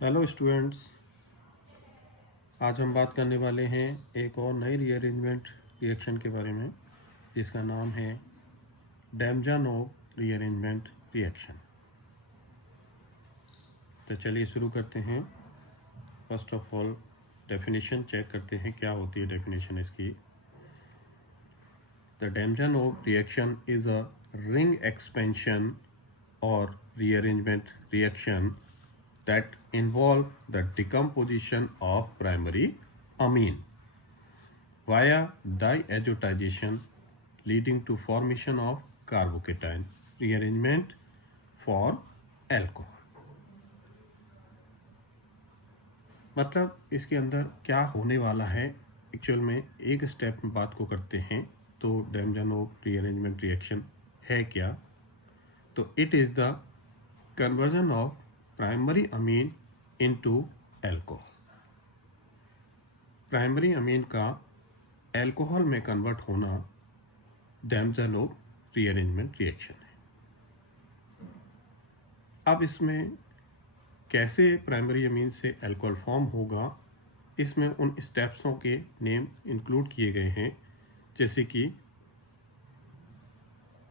Hello students. आज हम बात करने वाले हैं एक और नई रीअरेंजमेंट रिएक्शन के बारे में जिसका नाम है डैमजानोव रीअरेंजमेंट रिएक्शन। तो चलिए शुरू करते हैं। First of all definition check करते हैं क्या होती है डेफिनेशन इसकी। The Demjanov reaction is a ring expansion और rearrangement reaction that involve the decomposition of primary amine via diazotization leading to formation of carbocation rearrangement for alcohol। मतलब इसके अंदर क्या होने वाला है एक्चुअल में, एक स्टेप में बात को करते हैं तो डैमजानोव रीअरेंजमेंट रिएक्शन है क्या। तो it is the conversion of primary amine into alcohol. Primary amine का एल्कोहल में कन्वर्ट होना डैमजानोव रीअरेंजमेंट रिएक्शन है। अब इसमें कैसे प्राइमरी अमीन से एल्कोहल फॉर्म होगा, इसमें उन स्टेप्सों के नेम इंक्लूड किए गए हैं, जैसे कि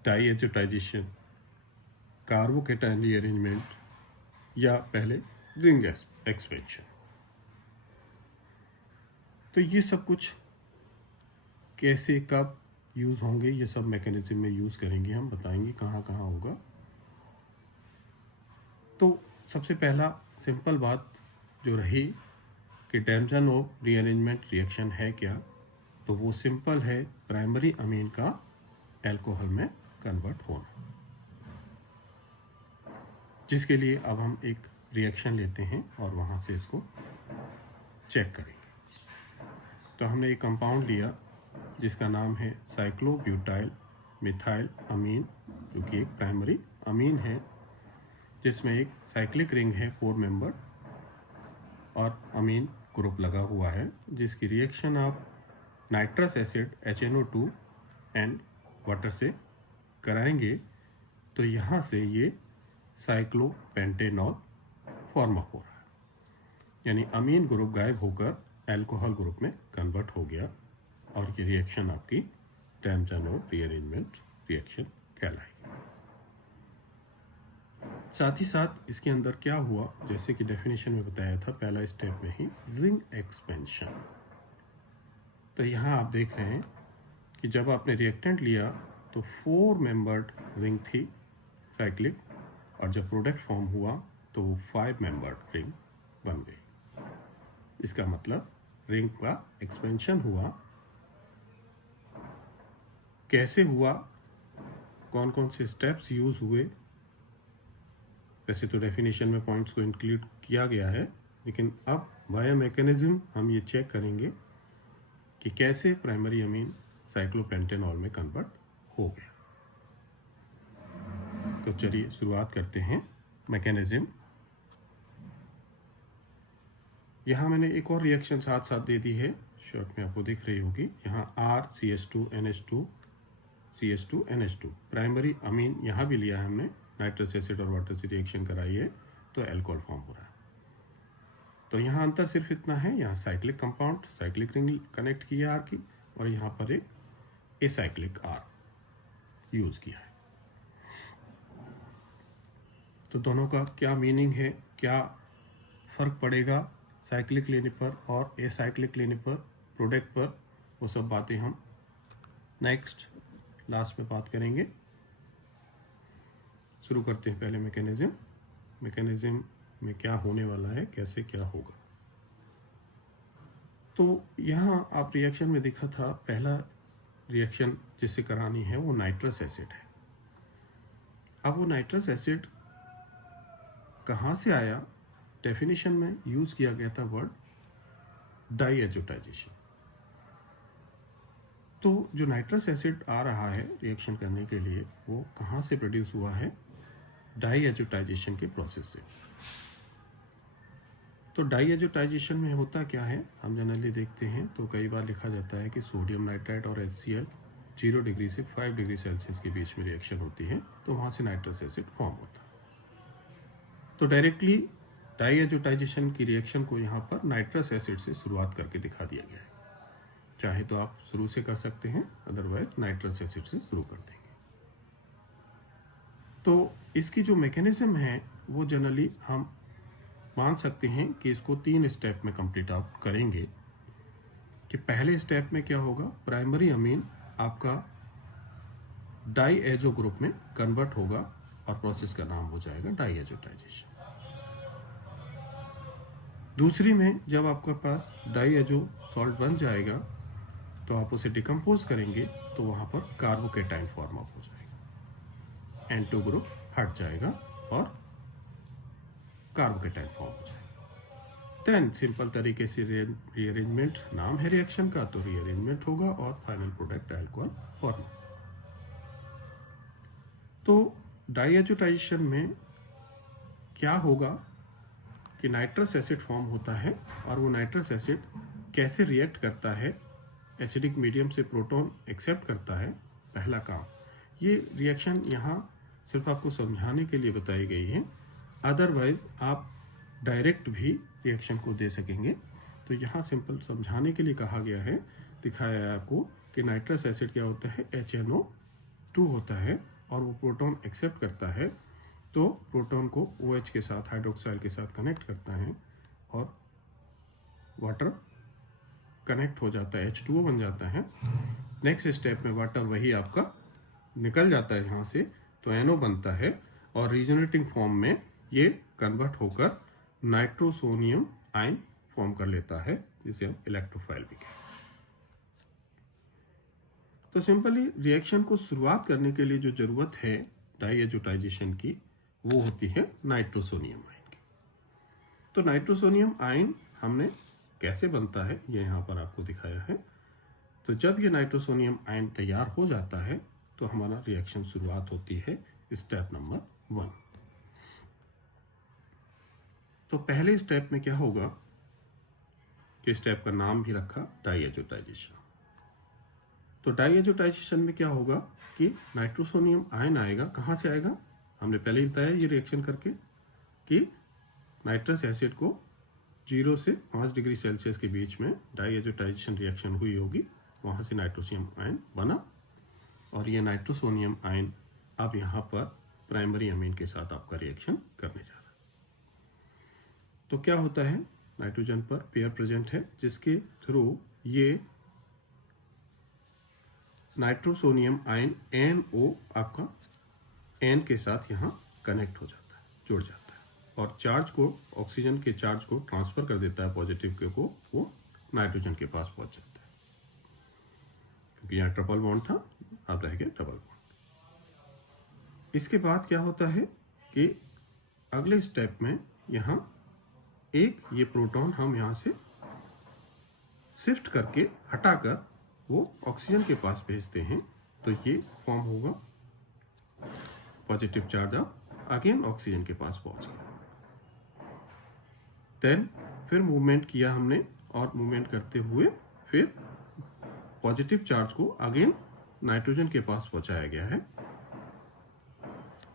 डाईएजोटाइजेशन, कार्बोकेटायन रीअरेंजमेंट या पहले रिंग एक्सपेंशन। तो ये सब कुछ कैसे कब यूज़ होंगे, ये सब मैकेनिज्म में यूज़ करेंगे, हम बताएंगे कहाँ कहाँ होगा। तो सबसे पहला सिंपल बात जो रही कि डैमजानोव रीअरेंजमेंट रिएक्शन है क्या, तो वो सिंपल है प्राइमरी अमीन का एल्कोहल में कन्वर्ट होना, जिसके लिए अब हम एक रिएक्शन लेते हैं और वहाँ से इसको चेक करेंगे। तो हमने एक कंपाउंड लिया जिसका नाम है साइक्लोब्यूटाइल मिथाइल अमीन, जो कि एक प्राइमरी अमीन है जिसमें एक साइक्लिक रिंग है 4 मेंबर और अमीन ग्रुप लगा हुआ है, जिसकी रिएक्शन आप nitrous acid HNO2 and water से कराएंगे तो यहाँ से ये साइक्लोपेंटेनॉल फॉर्म अप हो रहा है, यानी अमीन ग्रुप गायब होकर एल्कोहल ग्रुप में कन्वर्ट हो गया और ये रिएक्शन आपकी डैमजानोव रीअरेंजमेंट रिएक्शन कहलाएगी। साथ ही साथ इसके अंदर क्या हुआ, जैसे कि डेफिनेशन में बताया था पहला स्टेप में ही, रिंग एक्सपेंशन। तो यहाँ आप देख रहे हैं कि जब आपने रिएक्टेंट लिया तो 4 मेंबर्ड रिंग थी साइक्लिक, और जब प्रोडक्ट फॉर्म हुआ तो वो 5 मेंबर्ड रिंग बन गई। इसका मतलब रिंग का एक्सपेंशन हुआ। कैसे हुआ, कौन कौन से स्टेप्स यूज़ हुए, वैसे तो डेफिनेशन में पॉइंट्स को इंक्लूड किया गया है, लेकिन अब वाया मैकेनिज्म हम ये चेक करेंगे कि कैसे प्राइमरी अमीन साइक्लोपेंटेनॉल में कन्वर्ट हो गया। तो चलिए शुरुआत करते हैं मैकेनिज्म। यहाँ मैंने एक और रिएक्शन साथ साथ दे दी है, शॉर्ट में आपको दिख रही होगी। यहाँ RCH2NH2 CH2NH2 प्राइमरी अमीन यहाँ भी लिया है हमने, नाइट्रस एसिड और वाटर से रिएक्शन कराई है तो एल्कोहल फॉर्म हो रहा है। तो यहाँ अंतर सिर्फ इतना है, यहाँ cyclic compound cyclic ring connect की है आर की, और यहाँ पर एक एसाइक्लिक आर यूज़ किया है। तो दोनों का क्या मीनिंग है, क्या फ़र्क पड़ेगा साइक्लिक लेने पर और एसाइक्लिक लेने पर प्रोडक्ट पर, वो सब बातें हम नेक्स्ट लास्ट में बात करेंगे। शुरू करते हैं पहले मैकेनिज्म में क्या होने वाला है, कैसे क्या होगा। तो यहाँ आप रिएक्शन में देखा था पहला रिएक्शन जिससे करानी है वो नाइट्रस एसिड है। अब वो नाइट्रस एसिड कहाँ से आया, डेफिनेशन में यूज़ किया गया था वर्ड डाईएजोटाइजेशन। तो जो नाइट्रस एसिड आ रहा है रिएक्शन करने के लिए वो कहाँ से प्रोड्यूस हुआ है, डाईएजोटाइजेशन के प्रोसेस से। तो डाईएजोटाइजेशन में होता क्या है, हम जनरली देखते हैं तो कई बार लिखा जाता है कि सोडियम नाइट्राइट और HCl 0 डिग्री से 5 डिग्री सेल्सियस के बीच में रिएक्शन होती है, तो वहाँ से नाइट्रस एसिड फॉर्म होता है। तो डायरेक्टली डाईएजोटाइजेशन की रिएक्शन को यहाँ पर नाइट्रस एसिड से शुरुआत करके दिखा दिया गया है। चाहे तो आप शुरू से कर सकते हैं, अदरवाइज नाइट्रस एसिड से शुरू कर देंगे। तो इसकी जो मैकेनिज्म है वो जनरली हम मान सकते हैं कि इसको 3 स्टेप में कंप्लीट आउट करेंगे। कि पहले स्टेप में क्या होगा, प्राइमरी अमीन आपका डाईएजो ग्रुप में कन्वर्ट होगा और प्रोसेस का नाम हो जाएगा डाईएजोटाइजेशन। दूसरी में जब आपके पास डाईएजो सॉल्ट बन जाएगा तो आप उसे डिकम्पोज करेंगे तो वहाँ पर कार्बोकेटाइन फॉर्म अप हो जाएगा, N2 ग्रुप हट जाएगा और कार्बोकेटाइन फॉर्म हो जाएगा। देन सिंपल तरीके से रीअरेंजमेंट, नाम है रिएक्शन का तो रीअरेंजमेंट होगा और फाइनल प्रोडक्ट अल्कोहल फॉर्म। तो डाईएजोटाइजेशन में क्या होगा कि नाइट्रस एसिड फॉर्म होता है और वो नाइट्रस एसिड कैसे रिएक्ट करता है, एसिडिक मीडियम से प्रोटॉन एक्सेप्ट करता है, पहला काम। ये रिएक्शन यहाँ सिर्फ आपको समझाने के लिए बताई गई है, अदरवाइज आप डायरेक्ट भी रिएक्शन को दे सकेंगे। तो यहाँ सिंपल समझाने के लिए कहा गया है, दिखाया है आपको कि नाइट्रस एसिड क्या होता है, HNO2 होता है और वो प्रोटॉन एक्सेप्ट करता है। तो प्रोटॉन को OH के साथ, हाइड्रोक्साइल के साथ कनेक्ट करता है और वाटर कनेक्ट हो जाता है, H2O बन जाता है। नेक्स्ट स्टेप में वाटर वही आपका निकल जाता है यहाँ से, तो NO बनता है और रीजनरेटिंग फॉर्म में ये कन्वर्ट होकर नाइट्रोसोनियम आयन फॉर्म कर लेता है, जिसे हम इलेक्ट्रोफाइल भी कहते हैं। तो सिंपली रिएक्शन को शुरुआत करने के लिए जो जरूरत है डाईएजोटाइजेशन की, वो होती है नाइट्रोसोनियम आयन की। तो नाइट्रोसोनियम आयन हमने कैसे बनता है ये यहाँ पर आपको दिखाया है। तो जब ये नाइट्रोसोनियम आयन तैयार हो जाता है तो हमारा रिएक्शन शुरुआत होती है स्टेप नंबर 1। तो पहले स्टेप में क्या होगा कि स्टेप का नाम भी रखा डाईएजोटाइजेशन। तो डाईएजोटाइजेशन में क्या होगा कि नाइट्रोसोनियम आयन आएगा, कहाँ से आएगा, हमने पहले ही बताया ये रिएक्शन करके कि नाइट्रस एसिड को 0 से 5 डिग्री सेल्सियस के बीच में डाईएजोटाइजेशन रिएक्शन हुई होगी, वहाँ से नाइट्रोसोनियम आयन बना और ये नाइट्रोसोनियम आयन अब यहाँ पर प्राइमरी अमीन के साथ आपका रिएक्शन करने जा रहा है। तो क्या होता है, नाइट्रोजन पर पेयर प्रेजेंट है जिसके थ्रू ये नाइट्रोसोनियम आयन NO आपका N के साथ यहाँ कनेक्ट हो जाता है, जुड़ जाता है और चार्ज को, ऑक्सीजन के चार्ज को ट्रांसफर कर देता है पॉजिटिव के को, वो नाइट्रोजन के पास पहुंच जाता है। क्योंकि यहाँ ट्रिपल बॉन्ड था, अब रह गया डबल बॉन्ड। इसके बाद क्या होता है कि अगले स्टेप में यहाँ एक ये प्रोटॉन हम यहाँ से शिफ्ट करके हटाकर वो ऑक्सीजन के पास भेजते हैं, तो ये फॉर्म होगा पॉजिटिव चार्ज अब अगेन ऑक्सीजन के पास पहुंच गया। देन फिर मूवमेंट किया हमने और मूवमेंट करते हुए फिर पॉजिटिव चार्ज को अगेन नाइट्रोजन के पास पहुंचाया गया है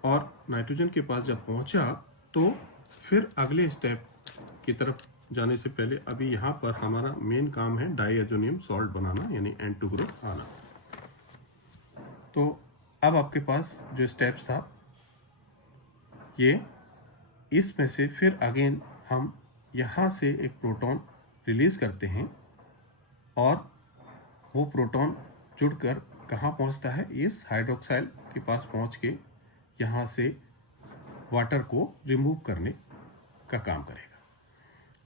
और नाइट्रोजन के पास जब पहुंचा तो फिर अगले स्टेप की तरफ जाने से पहले अभी यहाँ पर हमारा मेन काम है डाईएजोनियम सॉल्ट बनाना, यानी N2 ग्रुप आना। तो अब आपके पास जो स्टेप्स था ये, इसमें से फिर अगेन हम यहाँ से एक प्रोटॉन रिलीज करते हैं और वो प्रोटॉन जुड़कर कहाँ पहुँचता है, इस हाइड्रोक्साइल के पास पहुँच के यहाँ से वाटर को रिमूव करने का काम करेगा।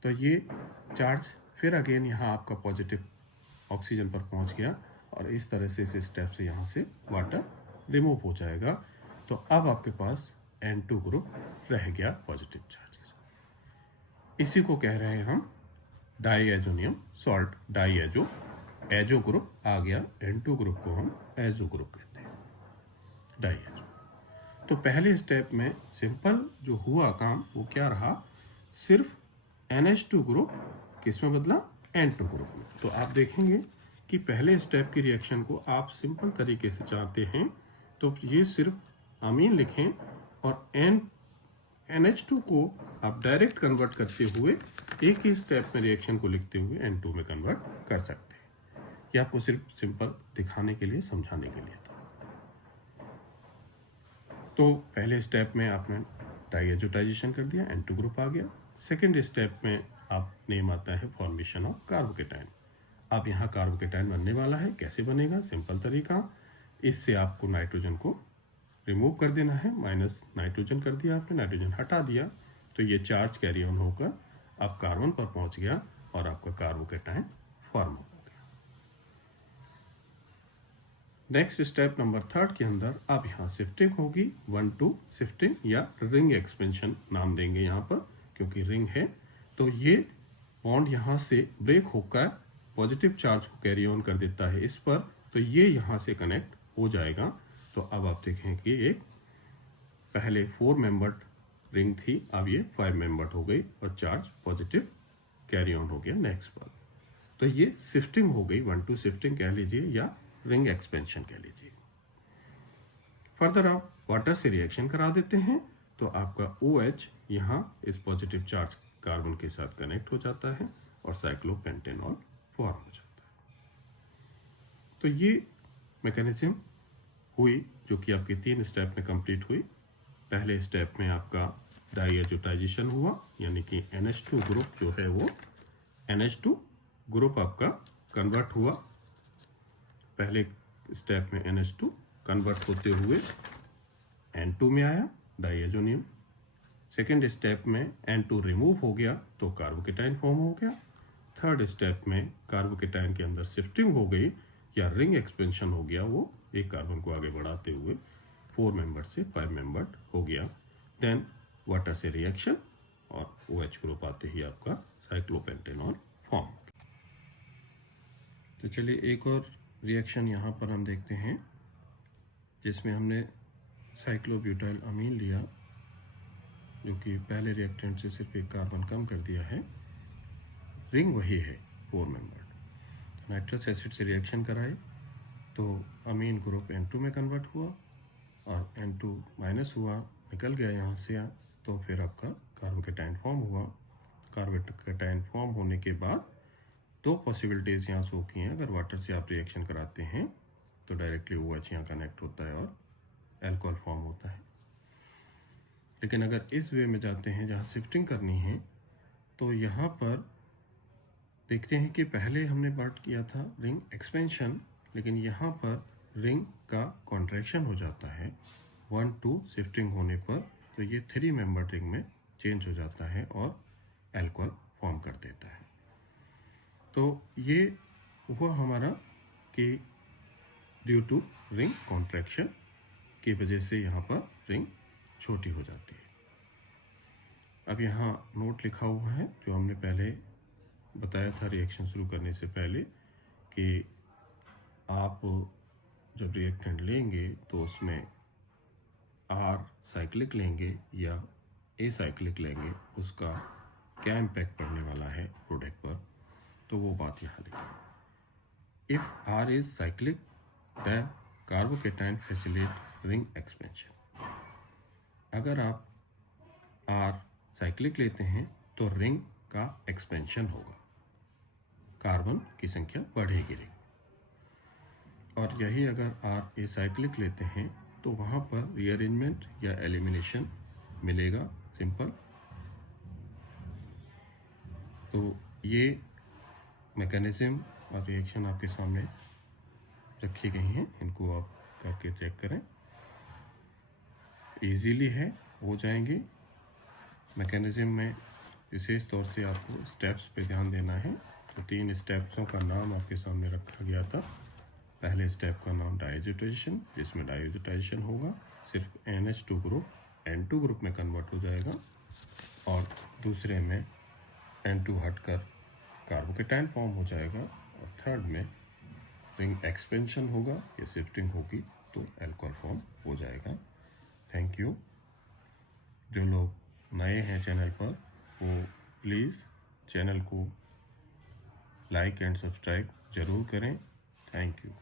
तो ये चार्ज फिर अगेन यहाँ आपका पॉजिटिव ऑक्सीजन पर पहुँच गया और इस तरह से इस स्टेप से यहाँ से वाटर रिमूव हो जाएगा। तो अब आपके पास N2 ग्रुप रह गया पॉजिटिव चार्ज के साथ। इसी को कह रहे हैं हम डाईएजोनियम सॉल्ट, डाईएजो, एजो ग्रुप आ गया, N2 ग्रुप को हम एजो ग्रुप कहते हैं, डाईएजो। तो पहले स्टेप में सिंपल जो हुआ काम वो क्या रहा, सिर्फ NH2 ग्रुप किस में बदला, N2 ग्रुप में। तो आप देखेंगे कि पहले स्टेप की रिएक्शन को आप सिंपल तरीके से चाहते हैं तो ये सिर्फ अमीन लिखें और N NH2 को आप डायरेक्ट कन्वर्ट करते हुए एक ही स्टेप में रिएक्शन को लिखते हुए N2 में कन्वर्ट कर सकते हैं। ये आपको सिर्फ सिंपल दिखाने के लिए, समझाने के लिए था। तो पहले स्टेप में आपने डाइएजोटाइजेशन कर दिया, N2 ग्रुप आ गया। सेकेंड स्टेप में आप नेम आता है फॉर्मेशन ऑफ कार्बोकेटाइन। अब यहाँ कार्बोकेटाइन बनने वाला है। कैसे बनेगा? सिंपल तरीका, इससे आपको नाइट्रोजन को रिमूव कर देना है। माइनस नाइट्रोजन कर दिया आपने, नाइट्रोजन हटा दिया, तो ये चार्ज कैरी ऑन होकर आप कार्बन पर पहुंच गया और आपका कार्बोकेटाइन फॉर्म हो गया। नेक्स्ट स्टेप नंबर 3 के अंदर अब यहाँ शिफ्टिंग होगी, 1-2 शिफ्टिंग या रिंग एक्सपेंशन नाम देंगे यहाँ पर, क्योंकि रिंग है। तो ये बॉन्ड यहाँ से ब्रेक होकर पॉजिटिव चार्ज को कैरी ऑन कर देता है इस पर, तो ये यहाँ से कनेक्ट हो जाएगा। तो अब आप देखें कि एक पहले 4 मेंबर्ड रिंग थी, अब ये 5 मेंबर्ड हो गई और चार्ज पॉजिटिव कैरी ऑन हो गया नेक्स्ट पर। तो ये शिफ्टिंग हो गई, 1-2 शिफ्टिंग कह लीजिए या रिंग एक्सपेंशन कह लीजिए। फर्दर आप वाटर से रिएक्शन करा देते हैं, तो आपका OH यहाँ इस पॉजिटिव चार्ज कार्बन के साथ कनेक्ट हो जाता है और साइक्लोपेंटेनॉल फॉर्म हो जाता है। तो ये मैकेनिज्म हुई जो कि आपके 3 स्टेप में कंप्लीट हुई। पहले स्टेप में आपका डाइएजोटाइजेशन हुआ, यानी कि NH2 ग्रुप जो है वो NH2 ग्रुप आपका कन्वर्ट हुआ। पहले स्टेप में NH2 कन्वर्ट होते हुए N2 में आया, डाइएजोनियम। सेकेंड स्टेप में N2 रिमूव हो गया तो कार्बोकेटाइन फॉर्म हो गया। थर्ड स्टेप में कार्बोकेटाइन के अंदर शिफ्टिंग हो गई या रिंग एक्सपेंशन हो गया, वो एक कार्बन को आगे बढ़ाते हुए 4 मेंबर से 5 मेंबर हो गया। देन वाटर से रिएक्शन और OH ग्रुप आते ही आपका साइक्लोपेंटेनॉल फॉर्म। तो चलिए एक और रिएक्शन यहाँ पर हम देखते हैं, जिसमें हमने साइक्लोब्यूटाइल अमीन लिया, जो कि पहले रिएक्टेंट से सिर्फ एक कार्बन कम कर दिया है। रिंग वही है 4 मेंबर्ड। नाइट्रस एसिड से रिएक्शन कराए तो अमीन ग्रुप N2 में कन्वर्ट हुआ और N2 माइनस हुआ, निकल गया यहाँ से, तो फिर आपका कार्बोकेटाइन फॉर्म हुआ। कार्बोकेटाइन फॉर्म होने के बाद 2 पॉसिबिलिटीज़ यहाँ शो की हैं। अगर वाटर से आप रिएक्शन कराते हैं तो डायरेक्टली OH यहाँ कनेक्ट होता है और एल्कोहल फॉर्म होता है। लेकिन अगर इस वे में जाते हैं जहाँ शिफ्टिंग करनी है, तो यहाँ पर देखते हैं कि पहले हमने बात किया था रिंग एक्सपेंशन, लेकिन यहाँ पर रिंग का कॉन्ट्रैक्शन हो जाता है 1-2 शिफ्टिंग होने पर, तो ये 3 मेंबर रिंग में चेंज हो जाता है और एल्कोहल फॉर्म कर देता है। तो ये हुआ हमारा कि ड्यू टू रिंग कॉन्ट्रैक्शन की वजह से यहाँ पर रिंग छोटी हो जाती है। अब यहाँ नोट लिखा हुआ है जो हमने पहले बताया था रिएक्शन शुरू करने से पहले, कि आप जब रिएक्टेंट लेंगे तो उसमें R साइक्लिक लेंगे या A साइक्लिक लेंगे, उसका क्या इम्पैक्ट पड़ने वाला है प्रोडक्ट पर, तो वो बात यहाँ लिखी। If R is cyclic the carbocation facilitate ring expansion. अगर आप R साइक्लिक लेते हैं तो रिंग का एक्सपेंशन होगा, कार्बन की संख्या बढ़ेगी रिंग। और यही अगर आप ए साइक्लिक लेते हैं तो वहाँ पर रीअरेंजमेंट या एलिमिनेशन मिलेगा, सिंपल। तो ये मैकेनिज्म और रिएक्शन आपके सामने रखी गई हैं, इनको आप करके चेक करें। इजीली है, हो जाएंगे। मैकेनिज्म में विशेष तौर से आपको स्टेप्स पे ध्यान देना है। तो 3 स्टेप्सों का नाम आपके सामने रखा गया था। पहले स्टेप का नाम डाइएजोटाइजेशन, जिसमें डाइएजोटाइजेशन होगा, सिर्फ NH2 ग्रुप N2 ग्रुप में कन्वर्ट हो जाएगा, और दूसरे में N2 हटकर कार्बोकेटाइन फॉर्म हो जाएगा, और थर्ड में रिंग एक्सपेंशन होगा या शिफ्टिंग होगी तो एल्कोहल फॉर्म हो जाएगा। Thank you. जो लोग नए हैं चैनल पर, वो प्लीज़ चैनल को लाइक एंड सब्सक्राइब ज़रूर करें। Thank you.